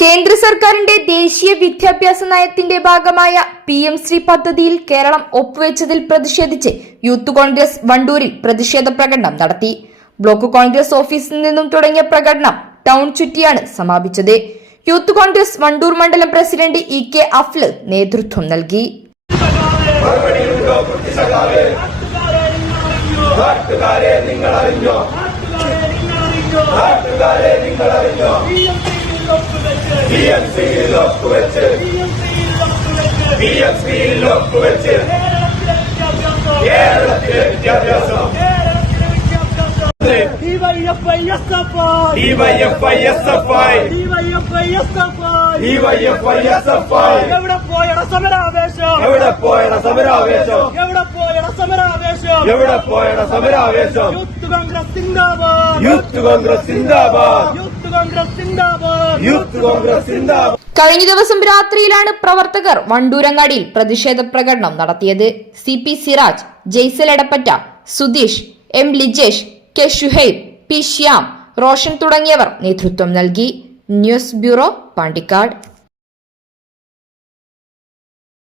കേന്ദ്ര സർക്കാരിന്റെ ദേശീയ വിദ്യാഭ്യാസ നയത്തിന്റെ ഭാഗമായ പി എം ശ്രീ പദ്ധതിയിൽ കേരളം ഒപ്പുവെച്ചതിൽ പ്രതിഷേധിച്ച് യൂത്ത് കോൺഗ്രസ് വണ്ടൂരിൽ പ്രതിഷേധ പ്രകടനം നടത്തി. ബ്ലോക്ക് കോൺഗ്രസ് ഓഫീസിൽ നിന്നും തുടങ്ങിയ പ്രകടനം ടൗൺ ചുറ്റിയാണ് സമാപിച്ചത്. യൂത്ത് കോൺഗ്രസ് വണ്ടൂർ മണ്ഡലം പ്രസിഡന്റ് ഇ കെ അഫ്ല് നേതൃത്വം നൽകി. എവിടെ പോയട സമരാവേശം എവിടെ പോയട സമരാവേശം എവിടെ പോയട സമരാവേശം എവിടെ പോയട സമരാവേശം യൂത്ത് കോൺഗ്രസ് സിന്ദാബാദ്. യൂത്ത് കോൺഗ്രസ് സിന്ദാബാദ്. യൂത്ത് കോൺഗ്രസ് സിന്ദാബാദ് യൂത്ത് കോൺഗ്രസ് സിന്ദാബാദ്. കഴിഞ്ഞ ദിവസം രാത്രിയിലാണ് പ്രവർത്തകർ വണ്ടൂരങ്ങാടിയിൽ പ്രതിഷേധ പ്രകടനം നടത്തിയത്. C P Siraj Jaisal Edappatta Sudheesh M Lijesh K Shuhaib P Shyam Roshan തുടങ്ങിയവർ നേതൃത്വം നൽകി. News bureau Pandikkad.